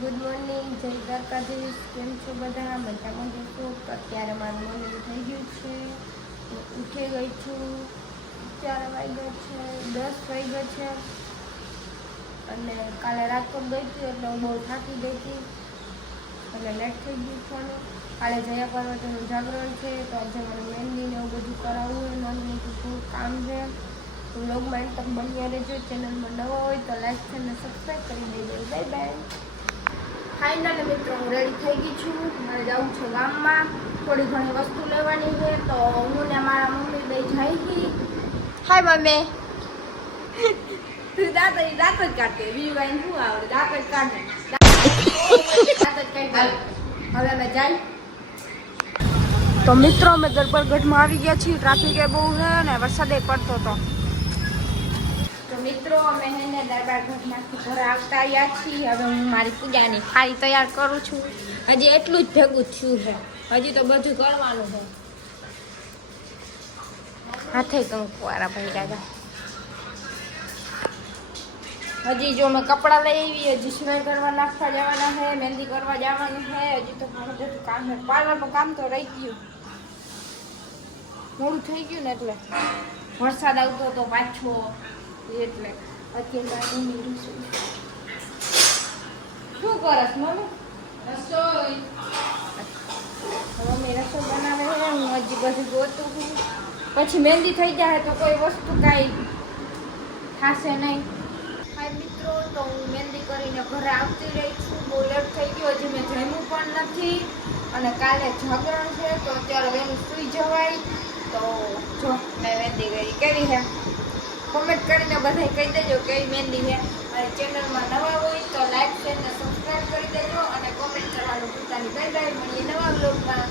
Good morning, જય દ્વારકાધીશ. કેમ છો બધા? મજામાં જશો? તો અત્યારે મારું મોર્નિંગ થઈ ગયું છે. હું ઉઠી ગઈ છું. 4 વાગ્યા છે, 10 વાગ્યા છે. અને કાલે રાજકોટ ગઈ હતી એટલે હું બહુ થાકી ગઈ હતી એટલે લેટ થઈ ગયું છે. કાલે જયા પાર્વતીનું જાગરણ છે તો આજે મને મહેંદીને એવું બધું કરાવવું હોય, નાનું મોટું થોડું કામ છે. તો વ્લોગમાં એન્ડ તક બન્યા રહેજો. ચેનલમાં નવા હોય તો લાઈક અને સબસ્ક્રાઈબ કરી દેજો. Bye bye. ફાઇનલી મિત્રો હું રેડી થઈ ગઈ છું. મારે જવું છે ગામમાં, થોડી ઘણી વસ્તુ લેવાની છે. તો હું ને મારા મમ્મી બે જાય છી. Hi mummy. તું દાંત જ કાઢે, બીજું કાંઈ શું આવડે? દાંત જ કાઢે, દાંત જ કાઢે. હવે અમે જાય. તો મિત્રો અમે દરબારગઢમાં આવી ગયા છીએ. ટ્રાફિક એ બહુ છે ને વરસાદ પડતો હતો. તો મિત્રો અમે હેને દરબારગઢમાંથી ઘરે આવતા આવ્યા છીએ. હવે હું મારી પૂજાની થાળી તૈયાર કરું છું. હજી એટલું જ ભેગું થયું છે, હજી તો બધું કરવાનું છે. હાથે કંકુવાળા ભાઈ દાદા. હજી જો મેં કપડાં લઈ આવી, હજી સિલાઈ કરવા નાખવા જવાના છે, મહેંદી કરવા જવાનું છે. હજી તો ઘણું બધું કામ છે. પાર્લરનું કામ તો રહી ગયું, મોડું થઈ ગયું ને એટલે વરસાદ આવતો હતો પાછો એટલે અત્યારે શું કરસ મમ્મી? રસોઈ. મમ્મી રસોઈ બનાવે છે. હું હજી બધું ગોતું છું. પછી મહેંદી થઈ જાય તો કોઈ વસ્તુ કાંઈ થશે નહીં. હાય મિત્રો, તો હું મહેંદી કરીને ઘરે આવતી રહી છું. બહુ લેટ થઈ ગયો, હજી મેં જમ્યું પણ નથી અને કાલે જાગરણ છે તો અત્યારે વહેલું સૂઈ જવાય. તો જો મેં મહેંદી કરી છે. કોમેન્ટ કરીને બધા કહી દેજો કેવી મહેંદી છે. મારી ચેનલમાં નવા હોય તો લાઈક શેર અને સબસ્ક્રાઈબ કરી દેજો અને કોમેન્ટ કરવાનું ભૂલતા નહીં. Bye bye. મળીએ નવા વ્લોગમાં.